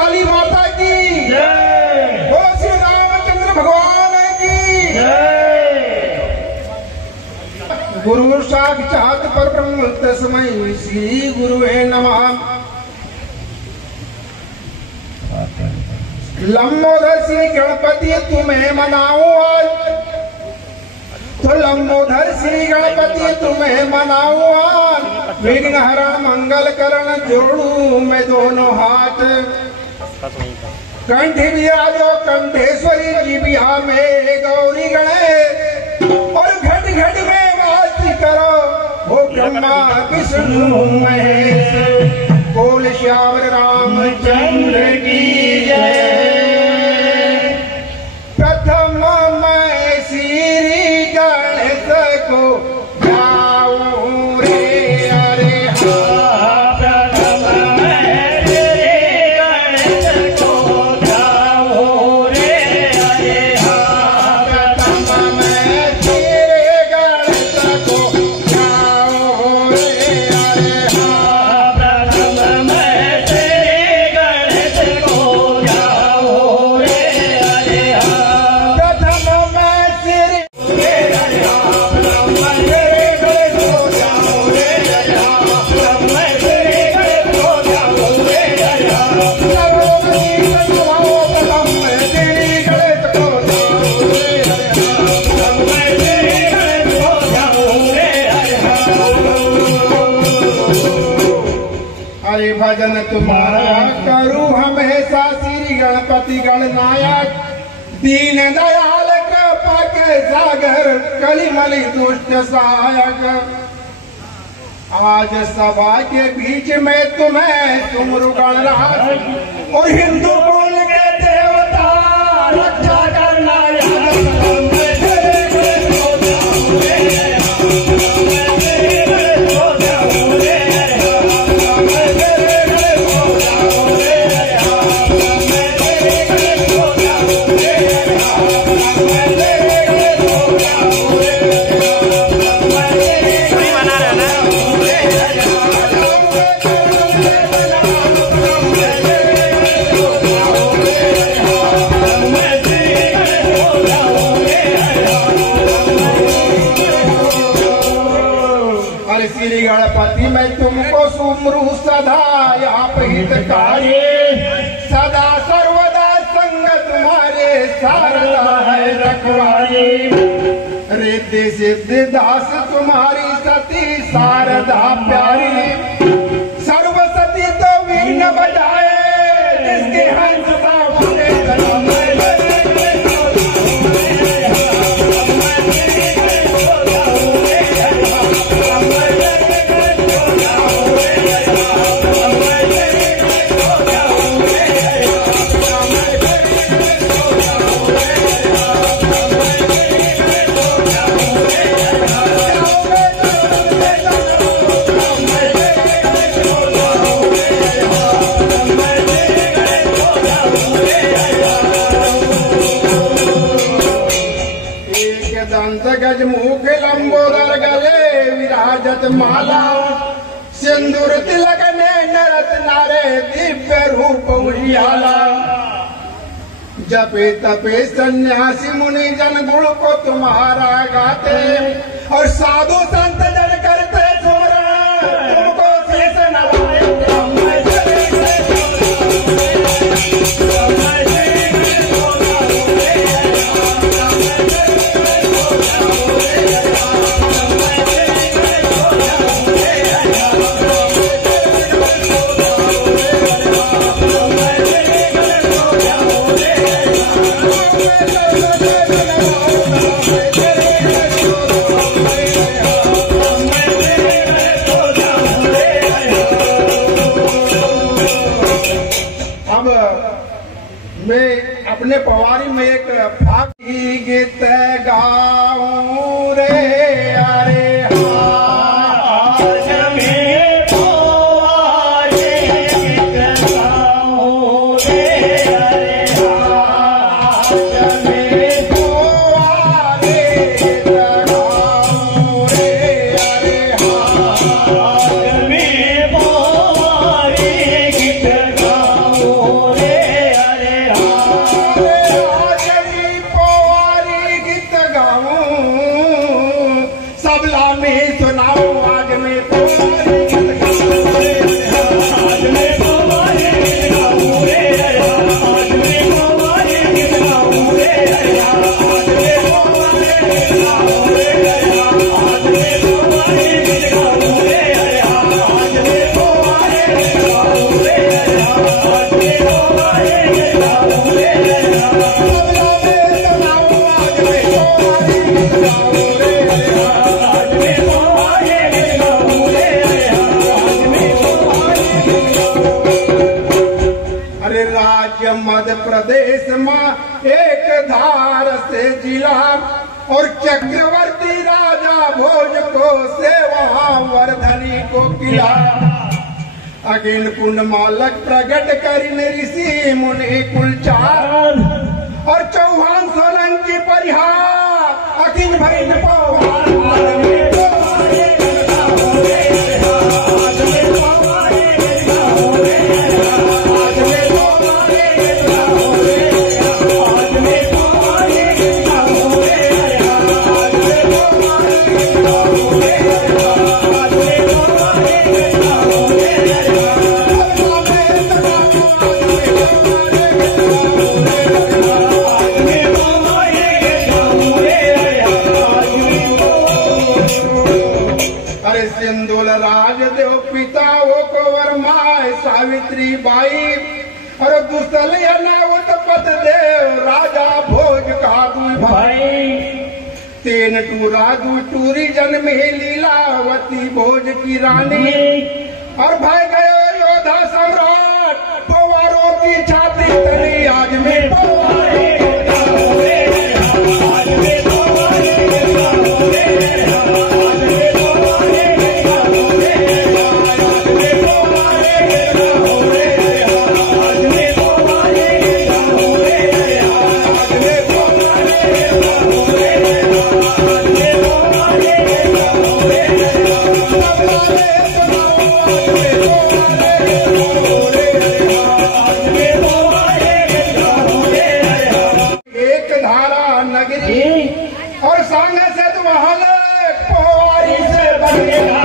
काली माता की जय, बोलो श्री रामचंद्र भगवान की जय। गुरु साक्षात परब्रह्म तस्मै श्री गुरुवे नमः। लंबोदर श्री गणपति तुम्हें मनाऊं आज, तो लंबोदर श्री गणपति तुम्हें मनाऊं आज। विघ्न हरण मंगल करण जोड़ू मैं दोनों हाथ। कंठ विराजो कंठेश्वरी जी बिहा में गौरी गणेश, और घट घट में वास करो वो ब्रह्मा विष्णु महेश। बोल श्याम रामचंद्र की जय। प्रथम मैं श्री गणेश को गाऊं रे अरे हाँ। प्रथम मैं श्री गणेश को गाऊं रे अरे हाँ। प्रथम मैं श्री गणेश को गाऊं रे अरे हाँ। प्रथम मैं श्री गणेश को गाऊं रे अरे हाँ। प्रथम मैं श्री अरे भजन तुम्हारा करूं हमेशा श्री गणपति गणनायक। दीन दयाल कृपा के सागर कलिमलि दुष्ट सहायक। आज सभा के बीच में तुम्हें तुमरु गणराज और हिंदू कुल के देवता रक्षा करना श्री गणपति मैं तुमको सुमरू सदा आप हितकारी। सदा सर्वदा संग तुम्हारे शारदा है रखवारी। रिद्धि सिद्धि दास तुम्हारी सती शारदा प्यारी। सर्वसती तो वीण बजाए जिसके हंस गज मुख लंबोदर गले विराजत माला। सिंदूर तिलक ने नरत नारे दिव्य रूप उजियाला। जपे तपे सन्यासी मुनि जन गुण को तुम्हारा गाते, और साधु संत जन करते सुमरण तुमको शेष नवाए। मैं अपने पवारी में एक फाकी गीत गाऊं रे अरे रे अरे राज्य मध्य प्रदेश में एक धार से जिला और चक्रवर्ती राजा भोज को से वहाँ वर्धनी को किला अगिन कुंड मालक प्रगट करिन ऋषि मुनि कुल चार और चौहान सोलंकी परिहार अखिन भरिन पौहार राजदेव पिता वो को वर्माए सावित्री बाई और दुसल अनावत पद देव राजा भोज का दुई भाई तीन टूरा दू टूरी जन्म ही लीलावती भोज की रानी और भाई गए योद्धा सम्राट पवारों की छाती तली आज में पवारे और सांगे से तो वहां पोवारी से बन गया